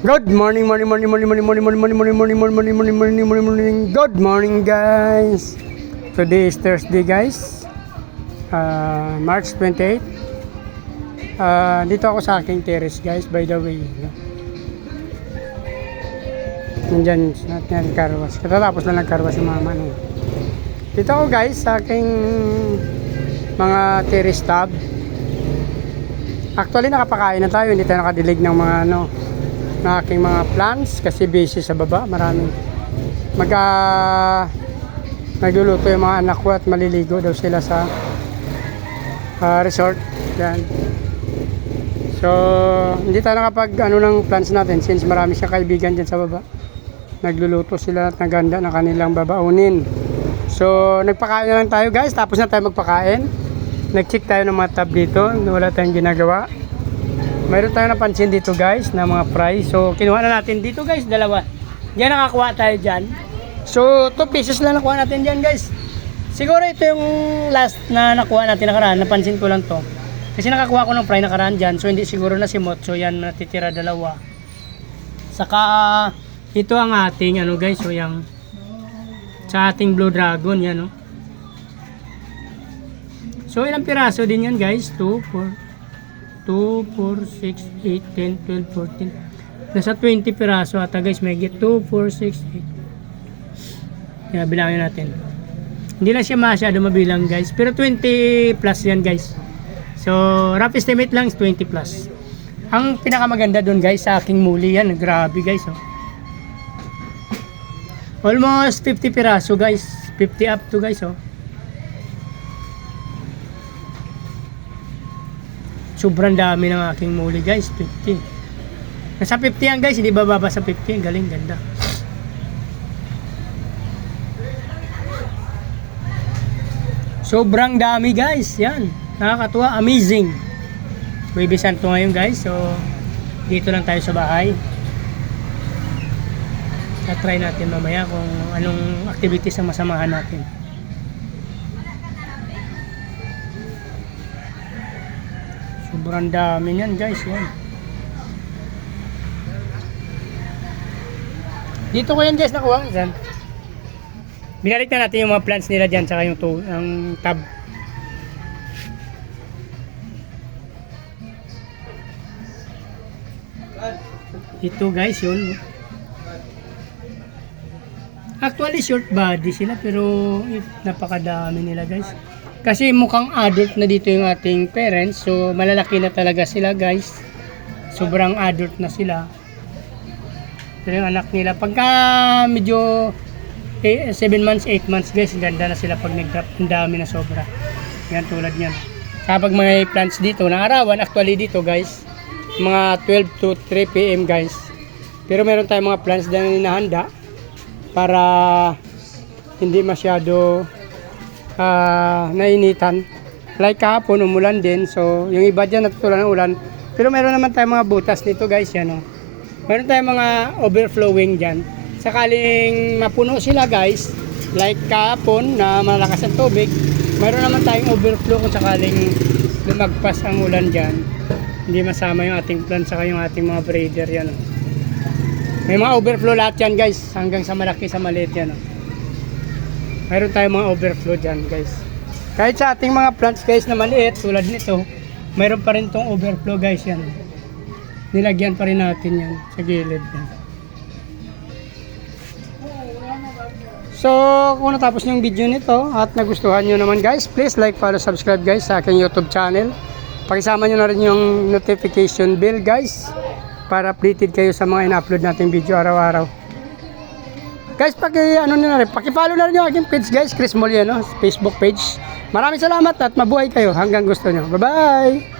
Good morning, morning. Good morning, guys. Today is Thursday, guys. March 28. Dito ako sa aking terrace, guys. By the way, nandyan natin karwas. Katatapos na nagkarwas yung mama. Dito ako, guys, sa aking mga terrace tab. Actually, nakapakain na tayo. Hindi tayo nakadilig ng mga ng aking mga plants kasi busy sa baba. Maraming nagluluto yung mga anak ko at maliligo daw sila sa resort. Yan. So, hindi tayo nakapag ng plants natin since marami siyang kaibigan dyan sa baba. Nagluluto sila at naganda ng kanilang babaunin. So, nagpakain na lang tayo, guys. Tapos na tayo magpakain. Nag-check tayo ng mga tab dito. Wala tayong ginagawa. Mayroon tayong napansin dito, guys, na mga fry. So, kinuha na natin dito, guys, dalawa. Diyan nakakuha tayo dyan. So, 2 pieces lang nakuha natin dyan, guys. Siguro ito yung last na nakuha natin nakaraan. Napansin ko lang to. Kasi nakakuha ko ng fry nakaraan dyan. So, hindi siguro na simot. So, yan, natitira dalawa. Saka, ito ang ating, guys. So, yung sa ating Blue Dragon, yan, So, ilang piraso din yan, guys? 2, 4, 6, 8, 10, 12, 14. Nasa 20 piraso ata, guys. May get 2, 4, 6, 8. Kaya bilangin natin. Hindi lang siya masyado mabilang, guys. Pero 20 plus yan, guys. So, rough estimate lang is 20 plus. Ang pinakamaganda doon, guys, sa aking muli yan. Grabe, guys. Almost 50 piraso, guys. 50 up to, guys. Sobrang dami ng aking muli, guys. 50. Nasa 50 yan, guys. Hindi bababa sa 50. Galing, ganda. Sobrang dami, guys. Yan. Nakakatuwa. Amazing. Baby Santo ngayon, guys. So, dito lang tayo sa bahay. Try natin mamaya kung anong activities ang masamahan natin. Sobrang dami niyan, guys. Yan. Dito ko yan, guys, nakuha dyan. Binalik na natin yung mga plants nila dyan saka yung ang tab. Ito, guys, yun. Actually, short body sila pero napakadami nila, guys. Kasi mukhang adult na dito yung ating parents. So, malalaki na talaga sila, guys. Sobrang adult na sila. Pero yung anak nila, pagka medyo 7 months, 8 months, guys, ganda na sila pag nag-drop. Ang dami na sobra. Yan, tulad yan. Kapag may plants dito, na arawan, actually dito, guys, mga 12 to 3 PM, guys. Pero meron tayong mga plants na hinahanda para hindi masyado nainitan. Like kahapon, umulan din. So, yung iba dyan natutulan ng ulan. Pero meron naman tayong mga butas nito, guys. Yan, Meron tayong mga overflowing dyan. Sakaling mapuno sila, guys, like kahapon na malakas ang tubig, meron naman tayong overflow kung sakaling lumagpas ang ulan dyan. Hindi masama yung ating plant saka yung ating mga breeder. Yan, May mga overflow lahat yan, guys. Hanggang sa malaki, sa maliit yan. Mayroon tayong mga overflow dyan, guys. Kahit sa ating mga plants, guys, na maliit, tulad nito, mayroon pa rin tong overflow, guys, yan. Nilagyan pa rin natin yan sa gilid. Yan. So, kung natapos yung video nito at nagustuhan nyo naman, guys, please like, follow, subscribe, guys, sa aking YouTube channel. Pakisama nyo na rin yung notification bell, guys, para updated kayo sa mga ina-upload nating video araw-araw. Guys, paki-follow na rin yung aking page, guys, Chris Moliano, Facebook page. Maraming salamat at mabuhay kayo hanggang gusto nyo. Bye-bye!